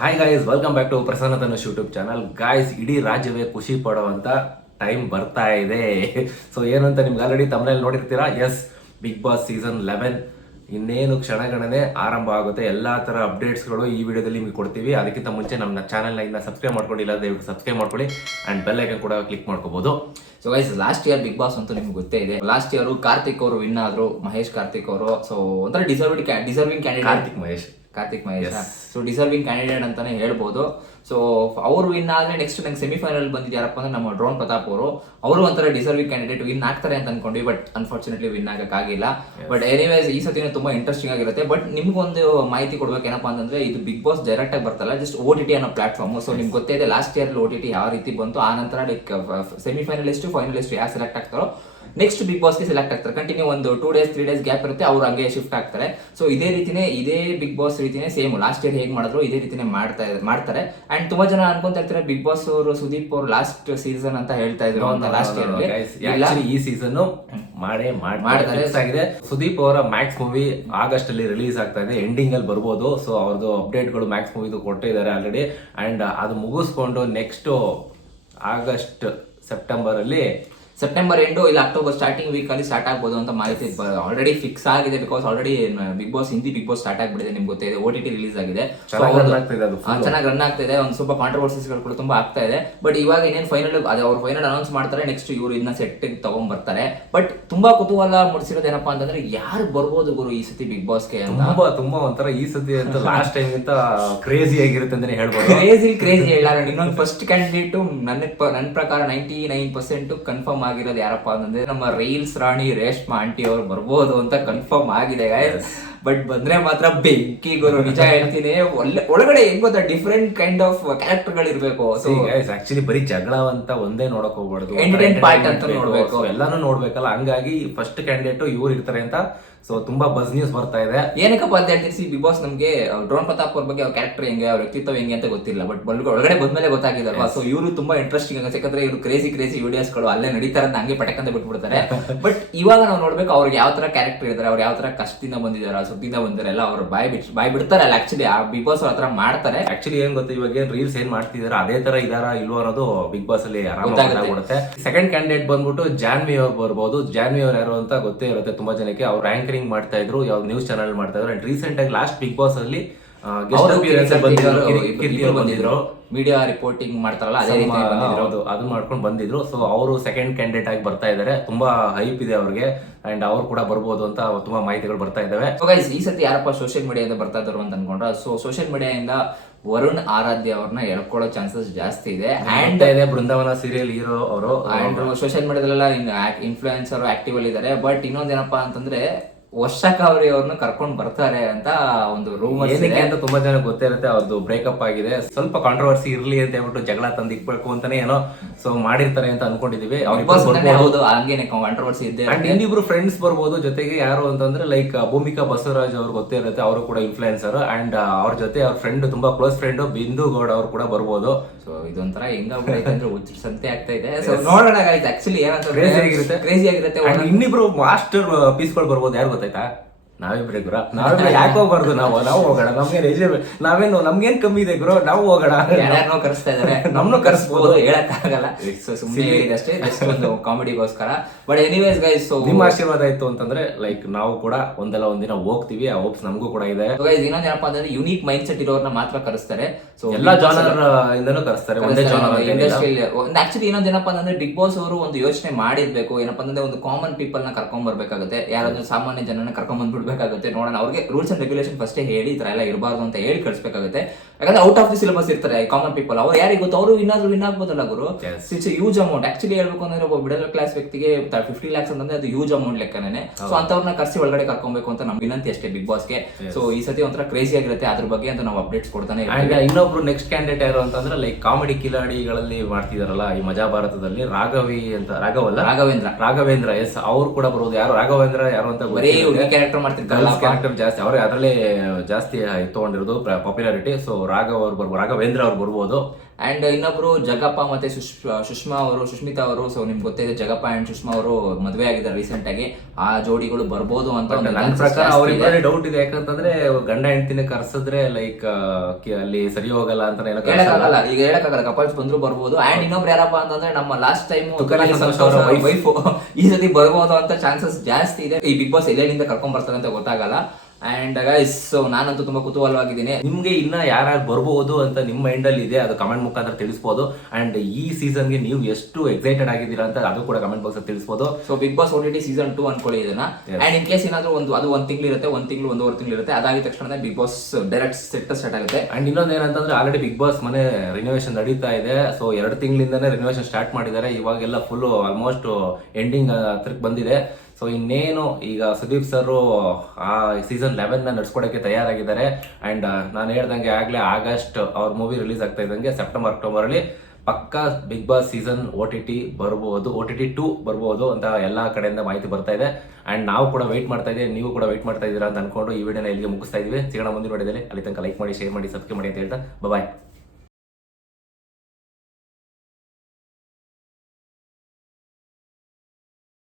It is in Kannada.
Hi guys welcome back to Prasanna Dhanush YouTube channel guys ಇಡೀ ರಾಜ್ಯವೇ ಖುಷಿ ಪಡುವಂತ ಟೈಮ್ ಬರ್ತಾ ಇದೆ. ಸೊ ಏನಂತ ನಿಮ್ಗೆ ಆಲ್ರೆಡಿ ತಮ್ಮನೇಲಿ ನೋಡಿರ್ತೀರಾ? Yes Bigg Boss season eleven ಇನ್ನೇನು ಕ್ಷಣಗಣನೆ ಆರಂಭ ಆಗುತ್ತೆ. ಎಲ್ಲಾ ತರ ಅಪ್ಡೇಟ್ಸ್ಗಳು ಈ ವಿಡಿಯೋದಲ್ಲಿ ನಿಮಗೆ ಕೊಡ್ತೀವಿ. ಅದಕ್ಕಿಂತ ಮುಂಚೆ ನಮ್ಮ ಚಾನಲ್ನ ಇನ್ನ ಸಬ್ಸ್ಕ್ರೈಬ್ ಮಾಡ್ಕೊಂಡಿಲ್ಲ ದಯವಿಟ್ಟು ಸಬ್ಸ್ಕ್ರೈಬ್ ಮಾಡ್ಕೊಳ್ಳಿ ಅಂಡ್ ಬೆಲ್ ಐಕನ್ ಕೂಡ ಕ್ಲಿಕ್ ಮಾಡ್ಕೋಬಹುದು so guys last year Bigg Boss ಅಂತೂ ನಿಮ್ಗೆ ಗೊತ್ತೇ ಇದೆ. ಲಾಸ್ಟ್ ಇಯರ್ ಕಾರ್ತಿಕ್ ಅವರು ವಿನ್ ಆದ್ರು, ಮಹೇಶ್ ಕಾರ್ತಿಕ್ ಅವರು. ಸೊ ಒಂಥರ deserving deserving candidate Karthik Mahesh. Karthik Mahesh. So deserving candidate ಅಂತಾನೆ ಹೇಳ್ಬೋದು. ಸೊ ಅವ್ರು ವಿನ್ ಆದ್ರೆ ನೆಕ್ಸ್ಟ್ ನಂಗೆ ಸೆಮಿಫೈನಲ್ ಬಂದಿದ್ಯಾರಪ್ಪ ಅಂದ್ರೆ ನಮ್ಮ ಡ್ರೋನ್ ಪ್ರತಾಪ್ ಅವರು. ಅವರು ಒಂಥರ ಡಿಸರ್ವಿಂಗ್ ಕ್ಯಾಂಡಿಡೇಟ್ ವಿನ್ ಆಗ್ತಾರೆ ಅಂತ ಅನ್ಕೊಂಡ್ವಿ ಬಟ್ ಅನ್ಫಾರ್ಚುನೇಟ್ಲಿ ವಿನ್ ಆಗಕ್ಕಾಗಿಲ್ಲ ಬಟ್ ಎನಿವೇಸ್ ಈ ಸತಿ ತುಂಬಾ ಇಂಟ್ರೆಸ್ಟಿಂಗ್ ಆಗಿರುತ್ತೆ. ಬಟ್ ನಿಮ್ಗೊಂದು ಮಾಹಿತಿ ಕೊಡ್ಬೇಕೇನಪ್ಪ ಅಂತಂದ್ರೆ ಇದು ಬಿಗ್ ಬಾಸ್ ಡೈರೆಕ್ಟ್ ಆಗಿ ಬರ್ತಲ್ಲ ಜಸ್ಟ್ ಓ ಟಿ ಟಿ ಅನ್ನೋ ಪ್ಲಾಟ್ಫಾರ್ಮ್ ಸೊ ನಿಮ್ಗೆ ಗೊತ್ತೇ ಇದೆ last year O T T ಯಾವ ರೀತಿ ಬಂತು ಆ ನಂತರ ಲೈಕ್ ಸೆಮಿಫೈನಲಿಸ್ಟ್ ಫೈನಲಿಸ್ಟ್ ಯಾರು ಸೆಲೆಕ್ಟ್ ಆಗ್ತಾರೋ ನೆಕ್ಸ್ಟ್ ಬಿಗ್ ಬಾಸ್ಗೆ ಸೆಲೆಕ್ಟ್ ಆಗ್ತಾರೆ. ಕಂಟಿನ್ಯೂ ಒಂದು two days three days gap ಇರುತ್ತೆ ಅವ್ರು ಹಂಗೆ ಶಿಫ್ಟ್ ಆಗ್ತಾರೆ. ಸೊ ಇದೇ ರೀತಿನೇ ಇದೇ ಬಿಗ್ ಬಾಸ್ ರೀತಿನೇ ಸೇಮ್ ಲಾಸ್ಟ್ ಇಯರ್ ಹೇಗೆ ಮಾಡಿದ್ರು ಇದೇ ರೀತಿನೇ ಮಾಡ್ತಾ ಇದ್ದಾರೆ ಮಾಡ್ತಾರೆ. ಅಂಡ್ ತುಂಬಾ ಜನ ಅನ್ಕೊಂತ ಇರ್ತಾರೆ ಬಿಗ್ ಬಾಸ್ ಅವರು ಸುದೀಪ್ ಅವರು ಲಾಸ್ಟ್ ಸೀಸನ್ ಅಂತ ಹೇಳ್ತಾ ಇದ್ರು ಅಂತ ಲಾಸ್ಟ್ ಇಯರ್ ಈ ಸೀಸನ್ ಮಾಡೇ ಮಾಡ್ತಾರೆ. ಮಾಡ್ತಾರೆ ಆಗಿದೆ. ಸುದೀಪ್ ಅವರ ಮ್ಯಾಕ್ಸ್ ಮೂವಿ ಆಗಸ್ಟ್ ಅಲ್ಲಿ ರಿಲೀಸ್ ಆಗ್ತಾ ಇದೆ ಎಂಡಿಂಗ್ ಅಲ್ಲಿ ಬರ್ಬೋದು. ಸೊ ಅವ್ರದ್ದು ಅಪ್ಡೇಟ್ಗಳು ಮ್ಯಾಕ್ಸ್ ಮೂವಿದು ಕೊಟ್ಟಿದ್ದಾರೆ ಆಲ್ರೆಡಿ ಅಂಡ್ ಅದು ಮುಗಿಸ್ಕೊಂಡು ನೆಕ್ಸ್ಟ್ ಆಗಸ್ಟ್ ಸೆಪ್ಟೆಂಬರ್ ಅಲ್ಲಿ ಸೆಪ್ಟೆಂಬರ್ ಎಂಡು ಇಲ್ಲ ಅಕ್ಟೋಬರ್ ಸ್ಟಾರ್ಟಿಂಗ್ ವೀಕ್ ಅಲ್ಲಿ ಸ್ಟಾರ್ಟ್ ಆಗ್ಬೋದು ಅಂತ ಮಾಹಿತಿ ಆಲ್ರೆಡಿ ಫಿಕ್ಸ್ ಆಗಿದೆ because already Bigg Boss Hindi Bigg Boss start ಆಗ್ಬಿಟ್ಟಿದೆ ನಿಮ್ಗೆ ಗೊತ್ತಿದೆ ಓ ಟಿ ಟಿ ರಿಲೀಸ್ ಆಗಿದೆ. ಚೆನ್ನಾಗಿ ರನ್ ಆಗ್ತಾ ಇದೆ ಒಂದು ಸ್ವಲ್ಪ ಕಾಂಟ್ರವರ್ಸಿಸ್ಗಳು ಕೂಡ ತುಂಬಾ ಆಗ್ತಾ ಇದೆ. ಬಟ್ ಇವಾಗ ಇನ್ನೇನು ಫೈನಲ್ ಅದೇ ಅವ್ರು ಫೈನಲ್ ಅನೌನ್ಸ್ ಮಾಡ್ತಾರೆ ನೆಕ್ಸ್ಟ್ ಇವರು ಇದನ್ನ ಸೆಟ್ ತಗೊಂಡ್ ಬರ್ತಾರೆ ಬಟ್ ತುಂಬಾ ಕುತೂಹಲ ಮೂಡಿಸಿರೋದು ಏನಪ್ಪಾ ಅಂತಂದ್ರೆ ಯಾರು ಬರ್ಬೋದು ಗುರು ಈ ಸತಿ ಬಿಗ್ ಬಾಸ್ಗೆ ಅಂತ? ತುಂಬಾ ತುಂಬಾ ಒಂಥರ ಈ ಸತಿ ಅಂತ ಲಾಸ್ಟ್ ಟೈಮ್ ಗಿಂತ ಕ್ರೇಜಿ ಆಗಿರುತ್ತೆ ಅಂತಾನೆ ಹೇಳ್ಬೋದು. ಕ್ರೇಜಿ ಕ್ರೇಜಿ ಹೇಳ. ಇನ್ನೊಂದು ಫಸ್ಟ್ ಕ್ಯಾಂಡಿಡೇಟ್ ನನ್ನ ನನ್ನ ಪ್ರಕಾರ ನೈಂಟಿ ನೈನ್ ಪರ್ಸೆಂಟ್ ಕನ್ಫರ್ಮ್ ಆಗಿರೋದು ಯಾರಪ್ಪ ಅಂತಂದ್ರೆ ನಮ್ಮ ರೈಲ್ಸ್ ರಾಣಿ ರೇಷ್ಮಾ ಆಂಟಿ ಅವ್ರು ಬರ್ಬೋದು ಅಂತ ಕನ್ಫರ್ಮ್ ಆಗಿದೆ ಬಟ್ ಬಂದ್ರೆ ಮಾತ್ರ ಬೆಂಕಿ ಗುರು ನಿಜ ಹೇಳ್ತೀನಿ. ಒಳ್ಳೆ ಒಳಗಡೆ ಹೆಂಗ್ ಗೊತ್ತಾ? ಡಿಫ್ರೆಂಟ್ ಕೈಂಡ್ ಆಫ್ ಕ್ಯಾರೆಕ್ಟರ್ಗಳು ಇರ್ಬೇಕು ಸೊ ಆಕ್ಚುಲಿ ಬರೀ ಜಗಳ ಅಂತ ಒಂದೇ ನೋಡಕ್ ಹೋಗ್ಬಾರ್ದು. ಅಂತ ನೋಡ್ಬೇಕು. ಎಲ್ಲಾನು ನೋಡ್ಬೇಕಲ್ಲ. ಹಂಗಾಗಿ ಫಸ್ಟ್ ಕ್ಯಾಂಡಿಡೇಟ್ ಇವ್ರು ಇರ್ತಾರೆ ಅಂತ ಸೊ ತುಂಬಾ ಬಸ್ ನ್ಯೂಸ್ ಬರ್ತಾ ಇದೆ. ಏನಕ್ಕಪ್ಪ ಅಂತ ಸಿ ಬಿಗ್ ಬಾಸ್ ನಮಗೆ ಡ್ರೋನ್ ಪ್ರತಾಪ್ ಅವ್ರ ಬಗ್ಗೆ ಅವ್ರ ಕ್ಯಾರೆಕ್ಟರ್ ಹೆಂಗೆ ಅವ್ರ ವ್ಯಕ್ತಿತ್ವ ಹೆಂಗೆ ಅಂತ ಗೊತ್ತಿಲ್ಲ. ಬಟ್ ಬಲ್ ಒಳಗಡೆ ಬಂದ್ಮೇಲೆ ಗೊತ್ತಾಗಿದಲ್ವಾ? ಸೊ ಇವರು ತುಂಬಾ ಇಂಟ್ರೆಸ್ಟಿಂಗ್ ಆಗುತ್ತೆ ಯಾಕಂದ್ರೆ ಇವರು ಕ್ರೇಜಿ ಕ್ರೇಜಿ ವಿಡಿಯೋಸ್ಗಳು ಅಲ್ಲೇ ನಡೀತಾರೆ ಅಂತ ಹಂಗೆ ಪಟಕಂತ ಅಂತ ಬಿಟ್ಬಿಡ್ತಾರೆ. ಬಟ್ ಇವಾಗ ನಾವು ನೋಡ್ಬೇಕು ಅವ್ರಿಗೆ ಯಾವ ತರ ಕ್ಯಾರೆಕ್ಟರ್ ಇದಾರೆ ಅವ್ರು ಯಾವ ತರ ಕಷ್ಟದಿಂದ ಬಂದಿದ್ದಾರೆ ಸುದ್ದಿಯಿಂದ ಬಂದಿದ್ದಾರೆ ಎಲ್ಲ ಅವ್ರು ಬಾಯ್ ಬಿಟ್ ಬಾಯ್ ಬಿಡ್ತಾರೆ ಅಲ್ಲ ಆಕ್ಚುಲಿ ಆ ಬಿಗ್ ಬಾಸ್ ಅವ್ರ ಹತ್ರ ಮಾಡ್ತಾರೆ. ಆಕ್ಚುಲಿ ಏನ್ ಗೊತ್ತಾ ಇವಾಗ ಏನ್ ರೀಲ್ಸ್ ಏನ್ ಮಾಡ್ತಿದಾರೆ ಅದೇ ತರ ಇದಾರ ಇಲ್ವೋ ಅನ್ನೋದು ಬಿಗ್ ಬಾಸ್ ಅಲ್ಲಿ ಆರಾಮಾಗಿ ಗೊತ್ತಾಗುತ್ತೆ. ಸೆಕೆಂಡ್ ಕ್ಯಾಂಡಿಡೇಟ್ ಬಂದ್ಬಿಟ್ಟು ಜಾನ್ವಿ ಅವ್ರು ಬರ್ಬೋದು. ಜಾನ್ವಿ ಅವ್ರು ಯಾರು ಅಂತ ಗೊತ್ತೇ ಇರುತ್ತೆ ತುಂಬಾ ಜನಕ್ಕೆ. ಅವ್ರು ರ್ಯಾಂಕರಿಂಗ್ ಮಾಡ್ತಾ ಇದ್ರು ಯಾವ ನ್ಯೂಸ್ ಚಾನಲ್ ಮಾಡ್ತಾ ಇದ್ರು. ಅಂಡ್ ರೀಸೆಂಟ್ ಆಗಿ ಲಾಸ್ಟ್ ಬಿಗ್ ಬಾಸ್ ಅಲ್ಲಿ ಗೆಸ್ಟ್ ಅವರು ಅಪಿಯರೆನ್ಸ್ ಬಂದಿದ್ರು. ಮೀಡಿಯಾ ರಿಪೋರ್ಟಿಂಗ್ ಮಾಡ್ತಾರಲ್ಲ ಅದೇ ರೀತಿ ಬಂದಿದ್ರು. ಹೌದು ಅದು ಮಾಡ್ಕೊಂಡು ಬಂದಿದ್ರು. ಸೊ ಅವರು ಸೆಕೆಂಡ್ ಕ್ಯಾಂಡಿಡೇಟ್ ಆಗಿ ಬರ್ತಾ ಇದಾರೆ. ತುಂಬಾ ಹೈಪ್ ಇದೆ ಅವ್ರಿಗೆ. ಅಂಡ್ ಅವ್ರು ಕೂಡ ಬರ್ಬೋದು ಅಂತ ತುಂಬಾ ಮಾಹಿತಿಗಳು ಬರ್ತಾ ಇದಾವೆ. ಈ ಸತಿ ಯಾರಪ್ಪ ಸೋಷಿಯಲ್ ಮೀಡಿಯಾದ ಬರ್ತಾ ಇದ್ರು ಅಂತ ಅನ್ಕೊಂಡ್ರ ಸೊ ಸೋಷಿಯಲ್ ಮೀಡಿಯಾದಿಂದ ವರುಣ್ ಆರಾಧ್ಯ ಅವ್ರನ್ನ ಎಳ್ಕೊಳ್ಳೋ ಚಾನ್ಸಸ್ ಜಾಸ್ತಿ ಇದೆ. ಅಂಡ್ ಅಂಡ್ ಇದೆ ಬೃಂದಾವನ ಸೀರಿಯಲ್ ಹೀರೋ ಅವರು. ಅಂಡ್ ಸೋಷಿಯಲ್ ಮೀಡಿಯಾದಲ್ಲೆಲ್ಲ ಇನ್ಫ್ಲೂಯೆನ್ಸರ್ ಆಕ್ಟಿವ್ ಅಲ್ಲಿ ಇದ್ದಾರೆ ಬಟ್ ಇನ್ನೊಂದೇನಪ್ಪಾ ಅಂತಂದ್ರೆ ವರ್ಷಕ್ ಅವ್ರಿ ಅವ್ರನ್ನ ಕರ್ಕೊಂಡ್ ಬರ್ತಾರೆ ಅಂತ ಒಂದು ರೂಮರ್ ಏನಕ್ಕೆ ಅಂತ ತುಂಬಾ ಜನ ಗೊತ್ತೇ ಇರುತ್ತೆ ಅವ್ರದ್ದು ಬ್ರೇಕಪ್ ಆಗಿದೆ. ಸ್ವಲ್ಪ ಕಾಂಟ್ರವರ್ಸಿ ಇರ್ಲಿ ಅಂತ ಹೇಳ್ಬಿಟ್ಟು ಜಗಳ ತಂದು ಇಕ್ಬೇಕು ಅಂತಾನೆ ಏನೋ ಸೊ ಮಾಡಿರ್ತಾರೆ ಅಂತ ಅನ್ಕೊಂಡಿದೀವಿ. ಹೌದು ಹಂಗೇನೆ ಕಾಂಟ್ರವರ್ಸಿ ಇದೆ ಅಂಡ್ ಇನ್ನಿಬ್ರು ಫ್ರೆಂಡ್ಸ್ ಬರ್ಬೋದು ಜೊತೆಗೆ ಯಾರು ಅಂತಂದ್ರೆ ಲೈಕ್ ಭೂಮಿಕಾ ಬಸವರಾಜ್ ಅವ್ರು ಗೊತ್ತೇ ಇರುತ್ತೆ ಅವರು ಕೂಡ ಇನ್ಫ್ಲುಯೆನ್ಸರ್ ಅಂಡ್ ಅವ್ರ ಜೊತೆ ಅವ್ರ ಫ್ರೆಂಡ್ ತುಂಬಾ ಕ್ಲೋಸ್ ಫ್ರೆಂಡ್ ಬಿಂದು ಗೌಡ್ ಅವ್ರು ಕೂಡ ಬರ್ಬೋದು. ಸೊ ಇದೊಂಥರ ಹೆಂಗಾಗ್ಬಿಡೈತೆ ಅಂದ್ರೆ ಹುಚ್ಚು ಸಂತೆ ಆಗ್ತಾ ಇದೆ. ಸೊ ನೋಡೋಣ ಆಕ್ಚುಲಿ ಏನಂತ ಕ್ರೇಜಿ ಆಗಿರುತ್ತೆ. ಕ್ರೇಜಿ ಆಗಿರುತ್ತೆ. ಇನ್ನಿಬ್ರು ಮಾಸ್ಟರ್ ಪೀಸ್ಗಳು ಬರ್ಬೋದು. ಯಾರು ಗೊತ್ತಾಯ್ತಾ? ನಾವಿಬ್ರೆ ಗುರ. ನಾವಿಬ್ರೆ ಯಾಕೆ ಹೋಗ್ಬಾರ್ದು ನಾವು ನಾವು ಹೋಗೋಣ. ನಮ್ಗೆ ನಾವೇನು ನಮ್ಗೇನ್ ಕಮ್ಮಿ ಇದೆ ಗುರು? ನಾವು ಹೋಗೋಣ. ಯಾರ್ಯಾರನೋ ಕರೆಸ್ತಾ ಇದಾರೆ. ನಮ್ನು ಕರೆಸ್ಬೋದು. ಹೇಳಕ್ ಆಗಲ್ಲ ಸೊ ಸುಮ್ಮನೆ ಅಷ್ಟೇ. ಜಸ್ಟ್ ಒಂದು ಕಾಮಿಡಿಗೋಸ್ಕರ. ಬಟ್ ಎನಿವೇಸ್ ಗೈಸ್ ಸೊ ನಿಮ್ಮ ಆಶೀರ್ವಾದ ಇತ್ತು ಅಂತಂದ್ರೆ ಲೈಕ್ ನಾವು ಕೂಡ ಒಂದಲ್ಲ ಒಂದಿನ ಹೋಗ್ತೀವಿ. ಆ ಹೋಪ್ಸ್ ನಮಗೂ ಕೂಡ ಇದೆ. ಗೈಸ್ ಇನ್ನೊಂದು ಏನಪ್ಪಾ ಅಂದ್ರೆ ಯುನೀಕ್ ಮೈಂಡ್ ಸೆಟ್ ಇರೋರ್ನ ಮಾತ್ರ ಕರೆಸ್ತಾರೆ. ಸೊ ಎಲ್ಲಾ ಜಾನರ್ ಇಂದನೂ ಕರೆಸ್ತಾರೆ. ಒಂದೇ ಜಾನರ್ ಇಂಡಸ್ಟ್ರಿಯಲ್ಲಿ ಆಕ್ಚುಲಿ ಇನ್ನೊಂದು ಏನಪ್ಪಾ ಅಂದ್ರೆ ಬಿಗ್ ಬಾಸ್ ಅವರು ಒಂದು ಯೋಚನೆ ಮಾಡಿರ್ಬೇಕು. ಏನಪ್ಪಾ ಅಂದ್ರೆ ಒಂದು ಕಾಮನ್ ಪೀಪಲ್ನ ಕರ್ಕೊಂಡ್ ಬರ್ಬೇಕಾಗುತ್ತೆ ಯಾರಾದ್ರೂ ಸಾಮಾನ್ಯ ಜನನ ಕರ್ಕೊಂಡ್ ಬಂದ್ಬಿಡ್ಬೇಕಾಗುತ್ತೆ ನೋಡೋಣ. ಅವ್ರಿಗೆ ರೂಲ್ಸ್ ಅಂಡ್ ರೆಗ್ಯುಲೇಷನ್ ಫಸ್ಟೇ ಹೇಳಿ ಈ ತರ ಎಲ್ಲ ಇರಬಾರ್ದು ಅಂತ ಹೇಳಿ ಕಳಿಸ್ಬೇಕಾಗುತ್ತೆ. ಯಾಕಂದ್ರೆ ಔಟ್ ಆಫ್ ದಿ ಸಿಲೆಬಸ್ ಇರ್ತಾರೆ ಕಾಮನ್ ಪೀಪಲ್ ಅವ್ರು ಯಾರಿಗೆ ಗೊತ್ತು? ಅವರು ಇನ್ನಾದ್ರೂ ವಿನ್ ಆಗ್ಬೋದಲ್ಲ ಗುರು. ಇಟ್ಸ್ ಯೂಜ್ ಅಮೌಂಟ್ ಆಕ್ಚುಲಿ ಹೇಳ್ಬೇಕು ಅಂದ್ರೆ ಒಬ್ಬ ಮಿಡಲ್ ಕ್ಲಾಸ್ ವ್ಯಕ್ತಿಗೆ ಫಿಫ್ಟಿ ಲ್ಯಾಕ್ಸ್ ಅಂತಂದ್ರೆ ಅದು ಯೂಜ್ ಅಮೌಂಟ್ ಲೆಕ್ಕನೇ. ಸೊ ಅಂತವ್ರನ್ನ ಕರ್ಸಿ ಒಳಗಡೆ ಕರ್ಕೊಬೇಕು ಅಂತ ನಮ್ ವಿನಂತಿ ಅಷ್ಟೇ ಬಿಗ್ ಬಾಸ್ಗೆ ಸೊ ಈ ಸತಿ ಒಂಥರ ಕ್ರೇಜಿ ಆಗಿರುತ್ತೆ. ಅದ್ರ ಬಗ್ಗೆ ಅಂತ ನಾವು ಅಪ್ಡೇಟ್ಸ್ ಕೊಡ್ತಾನೆ ಇರ್ತೀವಿ. ಇನ್ನೊಬ್ರು ನೆಕ್ಸ್ಟ್ ಕ್ಯಾಂಡಿಡೇಟ್ ಯಾರು ಅಂತಂದ್ರೆ ಲೈಕ್ ಕಾಮಿಡಿ ಕಿಲಾಡಿಗಳಲ್ಲಿ ಮಾಡ್ತಿದಾರಲ್ಲ ಈ ಮಜಾ ಭಾರತದಲ್ಲಿ ರಾಘವಿ ಅಂತ ರಾಘವಲ್ಲ ರಾಘವೇಂದ್ರ. ರಾಘವೇಂದ್ರ ಎಸ್ ಅವ್ರು ಕೂಡ ಬರೋದು ಯಾರು? ರಾಘವೇಂದ್ರ ಯಾರು ಅಂತ ಬರೀ ಕ್ಯಾರೆಕ್ಟರ್ ಮಾಡ್ತಿದ್ದಾರೆ ಕ್ಯಾರೆಕ್ಟರ್ ಜಾಸ್ತಿ. ಅವರೇ ಅದರಲ್ಲೇ ಜಾಸ್ತಿ ತಗೊಂಡಿರೋದು ಪಾಪ್ಯುಲಾರಿಟಿ ಸೊ ರಾಘವ್ ಅವ್ರು ಬರ್ಬೋದು ರಾಘವೇಂದ್ರ ಅವ್ರು ಬರ್ಬೋದು. ಅಂಡ್ ಇನ್ನೊಬ್ರು ಜಗಪ್ಪ ಮತ್ತೆ ಸುಷ್ ಸುಷ್ಮಾ ಅವರು ಸುಷ್ಮಿತಾ ಅವರು ಸೊ ನಿಮ್ಗೆ ಗೊತ್ತಿದೆ ಜಗಪ್ಪ ಅಂಡ್ ಸುಷ್ಮಾ ಅವರು ಮದುವೆ ಆಗಿದ್ದಾರೆ ರೀಸೆಂಟ್ ಆಗಿ. ಆ ಜೋಡಿಗಳು ಬರ್ಬೋದು ಅಂತ ನನ್ನ ಪ್ರಕಾರ. ಅವ್ರಿಬ್ಬರೇ ಡೌಟ್ ಇದೆ. ಯಾಕಂತಂದ್ರೆ ಗಂಡ ಹೆಂಡತಿನ ಕರ್ಸಿದ್ರೆ ಲೈಕ್ ಅಲ್ಲಿ ಸರಿ ಹೋಗಲ್ಲ ಅಂತ ಹೇಳಕ್ಕಾಗಲ್ಲ ಈಗ ಹೇಳಕ್ಕಾಗಲ್ಲ ಕಪಲ್ಸ್ ಬಂದ್ರು ಬರ್ಬೋದು. ಅಂಡ್ ಇನ್ನೊಬ್ರು ಯಾರಪ್ಪ ಅಂತಂದ್ರೆ ನಮ್ಮ ಲಾಸ್ಟ್ ಟೈಮ್. ವೈಫ್ ಈ ಸತಿ ಬರ್ಬೋದು ಅಂತ ಚಾನ್ಸಸ್ ಜಾಸ್ತಿ ಇದೆ. ಈ ಬಿಗ್ ಬಾಸ್ ಎಲ್ಲೆಲ್ಲಿಂದ ಕರ್ಕೊಂಡ್ ಬರ್ತಾರೆ ಅಂತ ಗೊತ್ತಾಗಲ್ಲ. ಅಂಡ್ ಗೈಸ್ ಸೊ ನಾನಂತೂ ತುಂಬಾ ಕುತೂಹಲವಾಗಿದ್ದೀನಿ. ನಿಮ್ಗೆ ಇನ್ನ ಯಾರ್ಯಾರು ಬರ್ಬೋದು ಅಂತ ನಿಮ್ಮ ಮೈಂಡ್ ಅಲ್ಲಿ ಇದೆ ಅದು ಕಮೆಂಟ್ ಮುಖಾಂತರ ತಿಳಿಸ್ಬೋದು. ಅಂಡ್ ಈ ಸೀಸನ್ಗೆ ನೀವು ಎಷ್ಟು ಎಕ್ಸೈಟೆಡ್ ಆಗಿದ್ದೀರಾ ಅಂತ ಅದು ಕೂಡ ಕಮೆಂಟ್ ಬಾಕ್ಸ್ ತಿಳಿಸಬಹುದು ತಿಳಿಸ್ಬೋದು. So Bigg Boss OTT season two ಅನ್ಕೊಳ್ಳಿ ಇದನ್ನ. ಅಂಡ್ ಇನ್ ಕೇಸ್ ಏನಾದ್ರು ಒಂದು ಅದು ಒಂದ್ ತಿಂಗಳು ಇರುತ್ತೆ ಒಂದ್ ತಿಂಗಳು ಒಂದೂವರೆ ತಿಂಗಳು ಇರುತ್ತೆ ಅದಾಗಿದ ತಕ್ಷಣ Bigg Boss direct set start ಆಗುತ್ತೆ. ಅಂಡ್ ಇನ್ನೊಂದು ಏನಂತಂದ್ರೆ ಆಲ್ರೆಡಿ ಬಿಗ್ ಬಾಸ್ ಮನೆ ರಿನೋವೇಷನ್ ನಡೀತಾ ಇದೆ. ಸೊ ಎರಡು ತಿಂಗಳಿಂದನೇ ರಿನೋವೇಷನ್ ಸ್ಟಾರ್ಟ್ ಮಾಡಿದ್ದಾರೆ. ಇವಾಗೆಲ್ಲ ಫುಲ್ ಆಲ್ಮೋಸ್ಟ್ ಎಂಡಿಂಗ್ ಹತ್ರಕ್ಕೆ ಬಂದಿದೆ. ಸೊ ಇನ್ನೇನು ಈಗ ಸುದೀಪ್ ಸರ್ ಆ ಸೀಸನ್ ಲೆವೆನ್ ನಡ್ಸ್ಕೊಡಕ್ಕೆ ತಯಾರಾಗಿದ್ದಾರೆ. ಅಂಡ್ ನಾನು ಹೇಳ್ದಂಗೆ ಆಗ್ಲೇ ಆಗಸ್ಟ್ ಅವ್ರ ಮೂವಿ ರಿಲೀಸ್ ಆಗ್ತಾ ಇದ್ದಂಗೆ ಸೆಪ್ಟೆಂಬರ್ ಅಕ್ಟೋಬರ್ ಅಲ್ಲಿ ಪಕ್ಕಾ Bigg Boss season O T T ಬರ್ಬೋದು ಓ ಟಿ ಟಿ ಟೂ ಬರ್ಬೋದು ಅಂತ ಎಲ್ಲ ಕಡೆಯಿಂದ ಮಾಹಿತಿ ಬರ್ತಾ ಇದೆ. ಅಂಡ್ ನಾವು ಕೂಡ ವೆಯ್ಟ್ ಮಾಡ್ತಾ ಇದ್ದೀವಿ, ನೀವು ಕೂಡ ವೆಯ್ಟ್ ಮಾಡ್ತಾ ಇದ್ದೀರಾ ಅಂತ ಅನ್ಕೊಂಡು ಈ ವಿಡಿಯೋನ ಇಲ್ಲಿಗೆ ಮುಗಿಸ್ತಾ ಇದೀವಿ ಸಿಗೋಣ ಮುಂದಿನ ವಿಡಿಯೋದಲ್ಲಿ. ಅಲ್ಲಿ ತನಕ ಲೈಕ್ ಮಾಡಿ ಶೇರ್ ಮಾಡಿ ಸಬ್ಸ್ಕ್ರೈಬ್ ಮಾಡಿ ಅಂತ ಹೇಳ್ತಾ. ಬಾಯ್